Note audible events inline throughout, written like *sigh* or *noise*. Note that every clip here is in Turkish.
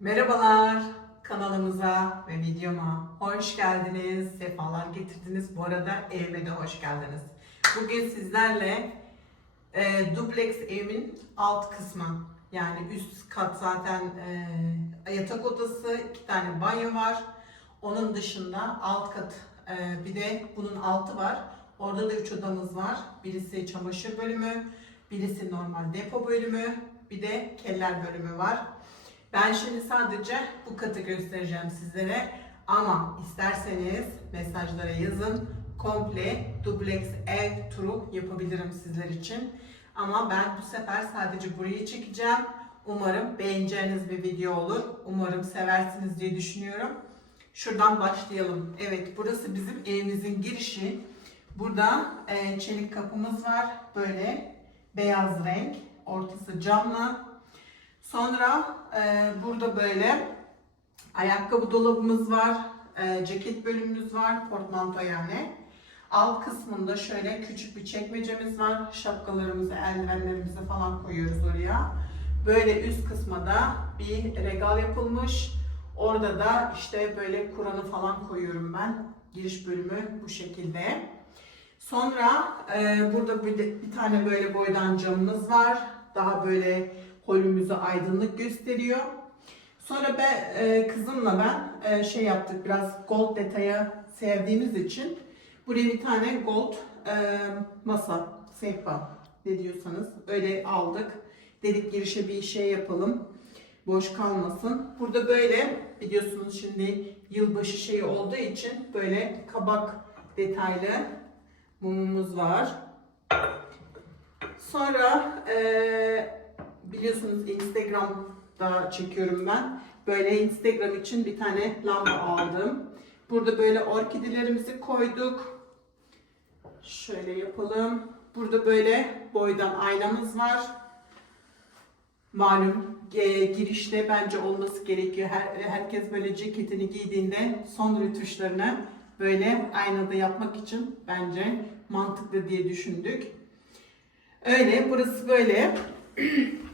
Merhabalar kanalımıza ve videoma hoş geldiniz, sefalar getirdiniz. Bu arada evime de hoş geldiniz. Bugün sizlerle e, dubleks evimin alt kısmı yani üst kat zaten e, yatak odası, iki tane banyo var. Onun dışında alt kat e, bir de bunun altı var. Orada da üç odamız var. Birisi çamaşır bölümü, birisi normal depo bölümü, bir de keller bölümü var. Ben şimdi sadece bu katı göstereceğim sizlere. Ama isterseniz mesajlara yazın. Komple dubleks ev turu yapabilirim sizler için. Ama ben bu sefer sadece burayı çekeceğim. Umarım beğeneceğiniz bir video olur. Umarım seversiniz diye düşünüyorum. Şuradan başlayalım. Evet burası bizim evimizin girişi. Burada e, çelik kapımız var. Böyle beyaz renk. Ortası camlı. Sonra e, burada böyle ayakkabı dolabımız var. E, ceket bölümümüz var. Portmanto yani. Alt kısmında şöyle küçük bir çekmecemiz var. Şapkalarımızı, eldivenlerimizi falan koyuyoruz oraya. Böyle üst kısma da bir regal yapılmış. Orada da işte böyle Kur'an'ı falan koyuyorum ben. Giriş bölümü bu şekilde. Sonra e, burada bir, de, bir tane böyle boydan camımız var. Daha böyle holümüzü aydınlık gösteriyor. Sonra ben e, kızımla ben e, şey yaptık biraz gold detayı sevdiğimiz için buraya bir tane gold e, masa, sehpa ne diyorsanız öyle aldık. Dedik girişe bir şey yapalım. Boş kalmasın. Burada böyle biliyorsunuz şimdi yılbaşı şeyi olduğu için böyle kabak detaylı mumumuz var. Sonra eee biliyorsunuz Instagram'da çekiyorum ben. Böyle Instagram için bir tane lamba aldım. Burada böyle orkidelerimizi koyduk. Şöyle yapalım. Burada böyle boydan aynamız var. Malum e, girişte bence olması gerekiyor. Her, herkes böyle ceketini giydiğinde son rütuşlarını böyle aynada yapmak için bence mantıklı diye düşündük. Öyle burası böyle. *clears throat*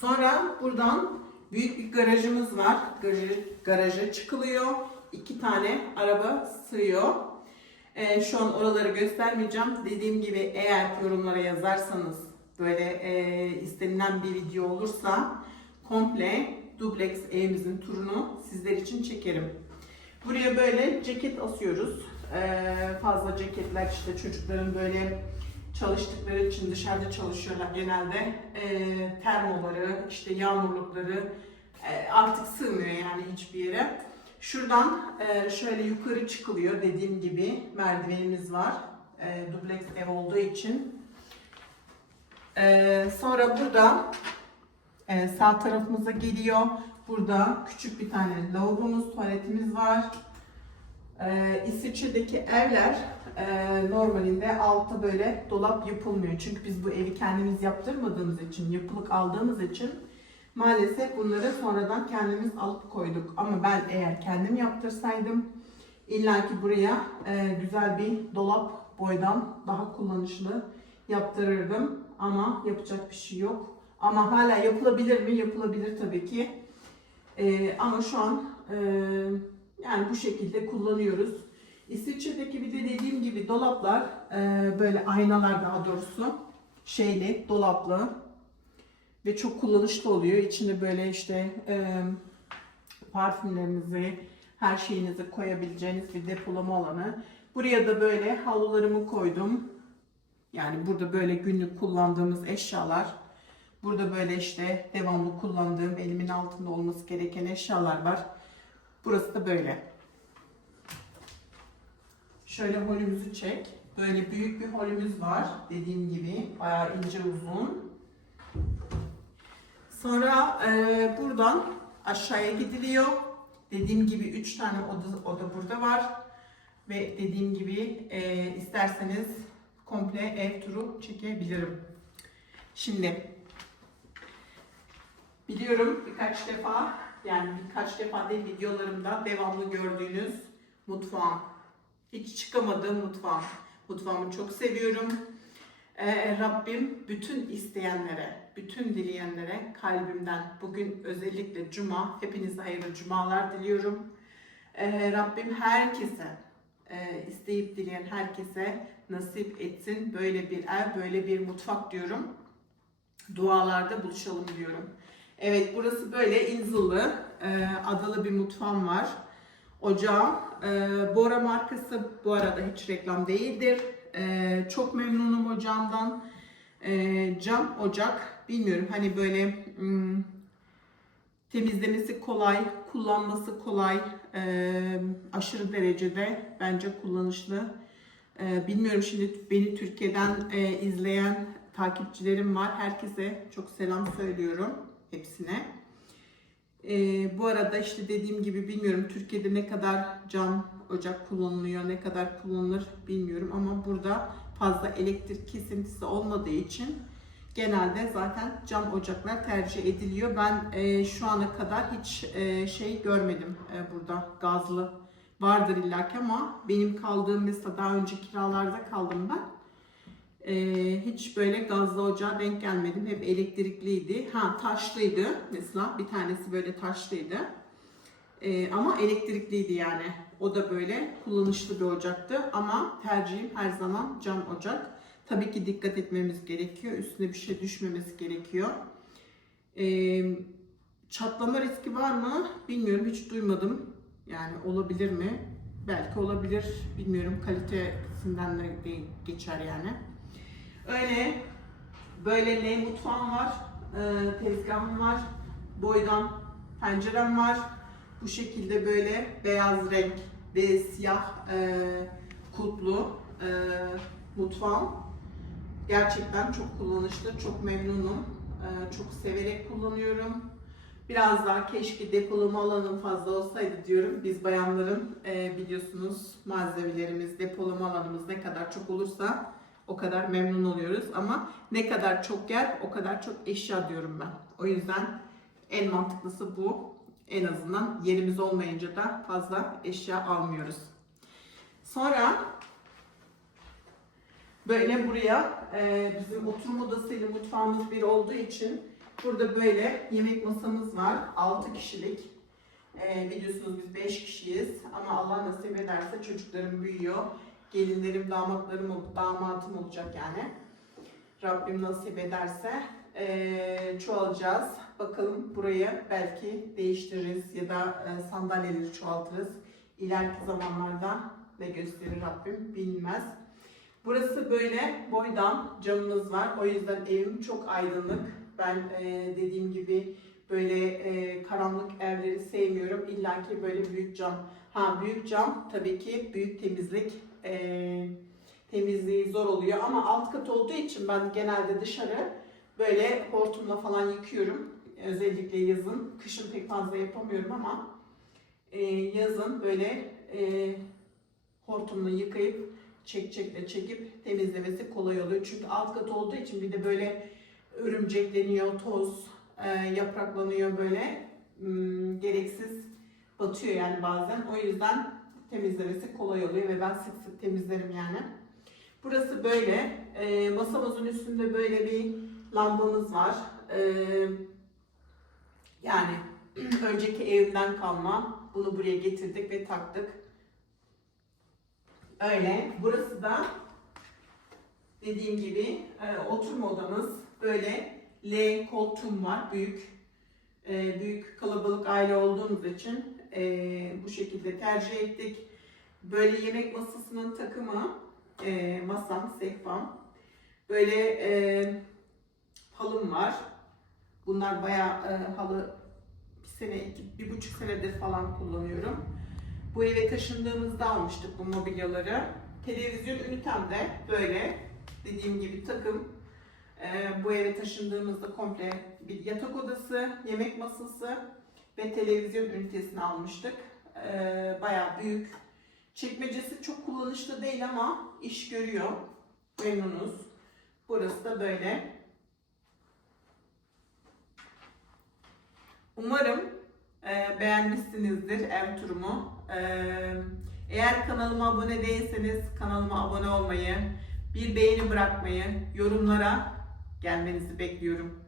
Sonra buradan büyük bir garajımız var. Garajı, garaja çıkılıyor. İki tane araba sığıyor. Ee, şu an oraları göstermeyeceğim. Dediğim gibi eğer yorumlara yazarsanız böyle e, istenilen bir video olursa komple dubleks evimizin turunu sizler için çekerim. Buraya böyle ceket asıyoruz. Ee, fazla ceketler işte çocukların böyle çalıştıkları için dışarıda çalışıyorlar genelde. E, termoları, işte yağmurlukları e, artık sığmıyor yani hiçbir yere. Şuradan e, şöyle yukarı çıkılıyor dediğim gibi merdivenimiz var. E, dubleks ev olduğu için. E, sonra burada e, sağ tarafımıza geliyor. Burada küçük bir tane lavabomuz, tuvaletimiz var. E, İsviçre'deki evler e, normalinde altta böyle dolap yapılmıyor. Çünkü biz bu evi kendimiz yaptırmadığımız için, yapılık aldığımız için maalesef bunları sonradan kendimiz alıp koyduk. Ama ben eğer kendim yaptırsaydım illaki buraya e, güzel bir dolap boydan daha kullanışlı yaptırırdım. Ama yapacak bir şey yok. Ama hala yapılabilir mi? Yapılabilir tabii ki. E, ama şu an e, yani bu şekilde kullanıyoruz. İsviçre'deki bir de dediğim gibi dolaplar e, böyle aynalar daha doğrusu şeyli dolaplı ve çok kullanışlı oluyor. İçine böyle işte e, parfümlerinizi her şeyinizi koyabileceğiniz bir depolama alanı. Buraya da böyle havlularımı koydum. Yani burada böyle günlük kullandığımız eşyalar. Burada böyle işte devamlı kullandığım elimin altında olması gereken eşyalar var. Burası da böyle. Şöyle holümüzü çek. Böyle büyük bir holümüz var. Dediğim gibi bayağı ince uzun. Sonra e, buradan aşağıya gidiliyor. Dediğim gibi 3 tane oda, oda burada var. Ve dediğim gibi e, isterseniz komple ev turu çekebilirim. Şimdi biliyorum birkaç defa yani birkaç defa değil videolarımda devamlı gördüğünüz mutfağım. Hiç çıkamadığım mutfağım. Mutfağımı çok seviyorum. Ee, Rabbim bütün isteyenlere, bütün dileyenlere kalbimden bugün özellikle cuma, hepinize hayırlı cumalar diliyorum. Ee, Rabbim herkese, e, isteyip dileyen herkese nasip etsin böyle bir ev, böyle bir mutfak diyorum. Dualarda buluşalım diyorum. Evet burası böyle inzıllı, e, adalı bir mutfağım var. Ocağım. E, Bora markası bu arada hiç reklam değildir. E, çok memnunum ocağımdan. E, cam ocak. Bilmiyorum hani böyle hmm, temizlemesi kolay, kullanması kolay, e, aşırı derecede bence kullanışlı. E, bilmiyorum şimdi beni Türkiye'den e, izleyen takipçilerim var. Herkese çok selam söylüyorum hepsine. Ee, bu arada işte dediğim gibi bilmiyorum Türkiye'de ne kadar cam ocak kullanılıyor, ne kadar kullanılır bilmiyorum ama burada fazla elektrik kesintisi olmadığı için genelde zaten cam ocaklar tercih ediliyor. Ben e, şu ana kadar hiç e, şey görmedim e, burada gazlı vardır illaki ama benim kaldığım mesela daha önce kiralarda kaldım ben. Ee, hiç böyle gazlı ocağa denk gelmedim. Hep elektrikliydi. Ha taşlıydı mesela. Bir tanesi böyle taşlıydı. Ee, ama elektrikliydi yani. O da böyle kullanışlı bir ocaktı. Ama tercihim her zaman cam ocak. Tabii ki dikkat etmemiz gerekiyor. Üstüne bir şey düşmemesi gerekiyor. Ee, çatlama riski var mı? Bilmiyorum. Hiç duymadım. Yani olabilir mi? Belki olabilir. Bilmiyorum. Kalitesinden de geçer yani. Öyle böyle ne mutfağım var, e, tezgahım var, boydan pencerem var. Bu şekilde böyle beyaz renk ve siyah e, kulplu e, mutfağım. Gerçekten çok kullanışlı, çok memnunum. E, çok severek kullanıyorum. Biraz daha keşke depolama alanım fazla olsaydı diyorum. Biz bayanların e, biliyorsunuz malzemelerimiz, depolama alanımız ne kadar çok olursa o kadar memnun oluyoruz ama ne kadar çok yer o kadar çok eşya diyorum ben. O yüzden en mantıklısı bu. En azından yerimiz olmayınca da fazla eşya almıyoruz. Sonra böyle buraya e, bizim oturma odasıyla mutfağımız bir olduğu için burada böyle yemek masamız var. 6 kişilik. E, biliyorsunuz biz 5 kişiyiz ama Allah nasip ederse çocuklarım büyüyor gelinlerim, damatlarım, damatım olacak yani. Rabbim nasip ederse eee, çoğalacağız. Bakalım burayı belki değiştiririz ya da e, sandalyeleri çoğaltırız. İleriki zamanlarda ne gösterir Rabbim bilmez. Burası böyle boydan camımız var. O yüzden evim çok aydınlık. Ben e, dediğim gibi böyle e, karanlık evleri sevmiyorum. İlla ki böyle büyük cam. Ha büyük cam tabii ki büyük temizlik e, temizliği zor oluyor ama alt kat olduğu için ben genelde dışarı böyle hortumla falan yıkıyorum. Özellikle yazın. Kışın pek fazla yapamıyorum ama e, yazın böyle e, hortumla yıkayıp çekçekle çekip temizlemesi kolay oluyor. Çünkü alt kat olduğu için bir de böyle örümcekleniyor, toz e, yapraklanıyor böyle Hmm, gereksiz batıyor yani bazen. O yüzden temizlemesi kolay oluyor ve ben sık sık temizlerim yani. Burası böyle. E, masamızın üstünde böyle bir lambamız var. E, yani *clears throat* önceki evimden kalma. Bunu buraya getirdik ve taktık. Öyle. Burası da dediğim gibi e, oturma odamız. Böyle L koltuğum var. Büyük. E, büyük kalabalık aile olduğumuz için e, bu şekilde tercih ettik. Böyle yemek masasının takımı, e, masam, sehpam. Böyle e, halım var. Bunlar bayağı e, halı bir sene, iki, bir buçuk senedir falan kullanıyorum. Bu eve taşındığımızda almıştık bu mobilyaları. Televizyon ünitem de böyle dediğim gibi takım. E, bu eve taşındığımızda komple bir yatak odası, yemek masası ve televizyon ünitesini almıştık. E, bayağı büyük. Çekmecesi çok kullanışlı değil ama iş görüyor. Memnunuz. Burası da böyle. Umarım e, beğenmişsinizdir ev turumu. E, eğer kanalıma abone değilseniz kanalıma abone olmayı, bir beğeni bırakmayı, yorumlara gelmenizi bekliyorum.